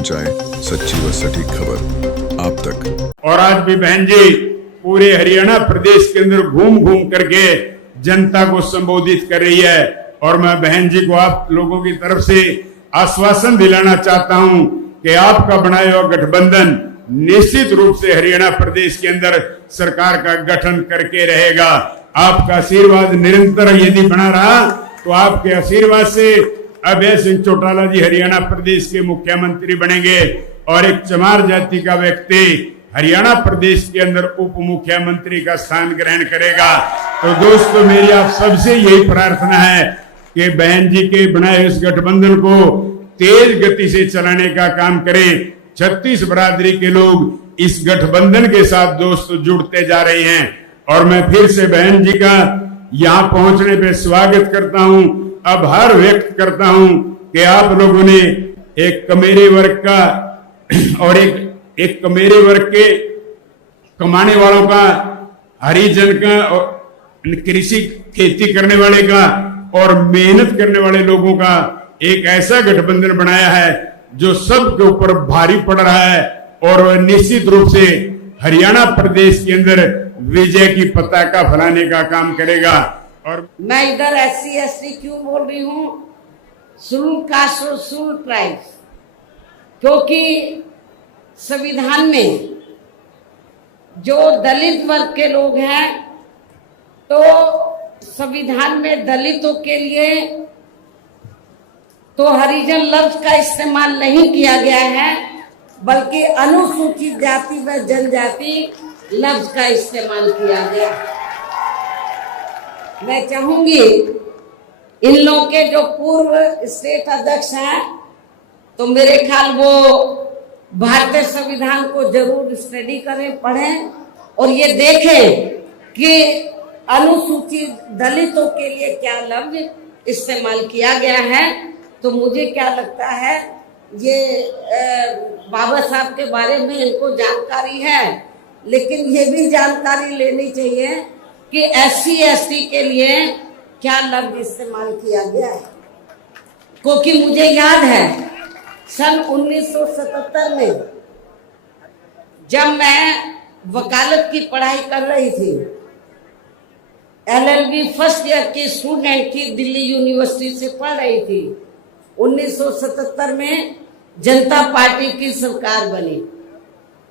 पहुंचाएं सच्ची व सटीक खबर आप तक। और आज भी बहन जी पूरे हरियाणा प्रदेश के अंदर घूम घूम करके जनता को संबोधित कर रही है। और मैं बहन जी को आप लोगों की तरफ से आश्वासन दिलाना चाहता हूं कि आपका बनाया हुआ गठबंधन निश्चित रूप से हरियाणा प्रदेश के अंदर सरकार का गठन करके रहेगा। आपका आशीर्वाद निरंतर यदि बना रहा तो आपके आशीर्वाद से अभय सिंह चौटाला जी हरियाणा प्रदेश के मुख्यमंत्री बनेंगे और एक चमार जाति का व्यक्ति हरियाणा प्रदेश के अंदर उप मुख्यमंत्री का स्थान ग्रहण करेगा। तो दोस्तों मेरी आप सबसे यही प्रार्थना है कि बहन जी के बनाए इस गठबंधन को तेज गति से चलाने का काम करें। 36 बरादरी के लोग इस गठबंधन के साथ दोस्त जुड़ते जा रहे हैं और मैं फिर से बहन जी का यहाँ पहुंचने पे स्वागत करता हूं, आभार व्यक्त करता हूं कि आप लोगों ने एक कमेरे वर्ग का और एक कमेरे वर्ग के कमाने वालों का, हरिजन का और कृषि खेती करने वाले का और मेहनत करने वाले लोगों का एक ऐसा गठबंधन बनाया है जो सबके ऊपर भारी पड़ रहा है और निश्चित रूप से हरियाणा प्रदेश के अंदर विजय की पताका फहराने का काम करेगा। और मैं इधर SC ST क्यों बोल रही हूँ, शेड्यूल कास्ट और शेड्यूल ट्राइब्स, क्योंकि संविधान में जो दलित वर्ग के लोग हैं तो संविधान में दलितों के लिए तो हरिजन लफ्ज का इस्तेमाल नहीं किया गया है, बल्कि अनुसूचित जाति व जनजाति लफ्ज का इस्तेमाल किया गया। मैं चाहूंगी इन लोगों के जो पूर्व स्टेट अध्यक्ष हैं तो मेरे ख्याल वो भारतीय संविधान को जरूर स्टडी करें, पढ़ें और ये देखें कि अनुसूचित दलितों के लिए क्या लफ्ज इस्तेमाल किया गया है। तो मुझे क्या लगता है ये बाबा साहब के बारे में इनको जानकारी है, लेकिन ये भी जानकारी लेनी चाहिए कि SC ST के लिए क्या लफ्ज इस्तेमाल किया गया है। क्योंकि मुझे याद है सन 1977 में जब मैं वकालत की पढ़ाई कर रही थी, LLB फर्स्ट ईयर की स्टूडेंट थी, दिल्ली यूनिवर्सिटी से पढ़ रही थी। 1977 में जनता पार्टी की सरकार बनी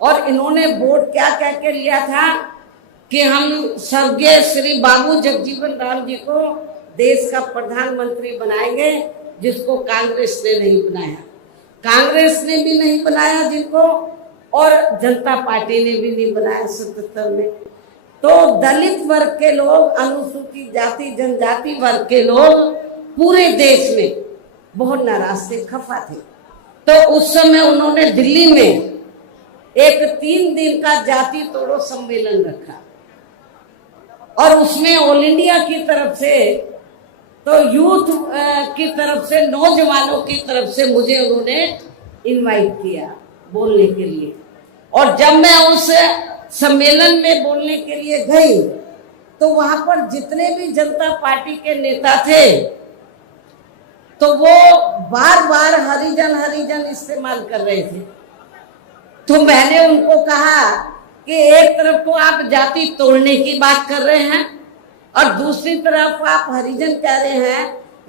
और इन्होंने वोट क्या कह के लिया था कि हम स्वर्गीय श्री बाबू जगजीवन राम जी को देश का प्रधानमंत्री बनाएंगे, जिसको कांग्रेस ने नहीं बनाया। कांग्रेस ने भी नहीं बनाया जिनको, और जनता पार्टी ने भी नहीं बनाया 77 में। तो दलित वर्ग के लोग, अनुसूचित जाति जनजाति वर्ग के लोग पूरे देश में बहुत नाराज थे, खफा थे। तो उस समय उन्होंने दिल्ली में एक 3 दिन का जाति तोड़ो सम्मेलन रखा और उसमें ऑल इंडिया की तरफ से तो यूथ की तरफ से, नौजवानों की तरफ से मुझे उन्होंने इनवाइट किया बोलने के लिए। और जब मैं उस सम्मेलन में बोलने के लिए गई तो वहां पर जितने भी जनता पार्टी के नेता थे तो वो बार बार हरिजन हरिजन इस्तेमाल कर रहे थे। तो मैंने उनको कहा कि एक तरफ तो आप जाति तोड़ने की बात कर रहे हैं और दूसरी तरफ आप हरिजन कह रहे हैं।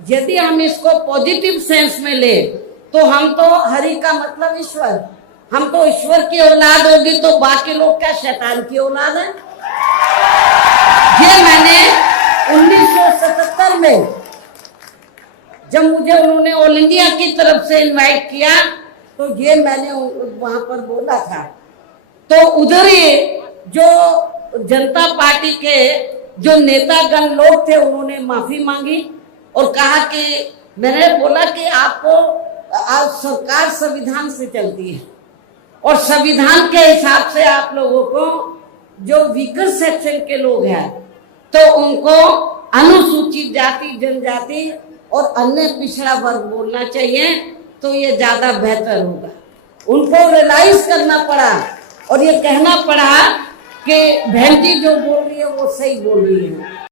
यदि हम इसको पॉजिटिव सेंस में ले तो हम तो हरि का मतलब ईश्वर, हम तो ईश्वर की औलाद होगी, तो बाकी लोग क्या शैतान की औलाद है। ये मैंने 1977 में जब मुझे उन्होंने ऑल इंडिया की तरफ से इनवाइट किया तो ये मैंने वहां पर बोला था। तो उधर ही जो जनता पार्टी के जो नेतागण लोग थे उन्होंने माफी मांगी और कहा कि मैंने बोला कि आपको सरकार संविधान से चलती है और संविधान के हिसाब से आप लोगों को जो वीकर सेक्शन के लोग हैं तो उनको अनुसूचित जाति जनजाति और अन्य पिछड़ा वर्ग बोलना चाहिए, तो ये ज्यादा बेहतर होगा। उनको रियलाइज करना पड़ा और ये कहना पड़ा कि बहन जी जो बोल रही है वो सही बोल रही है।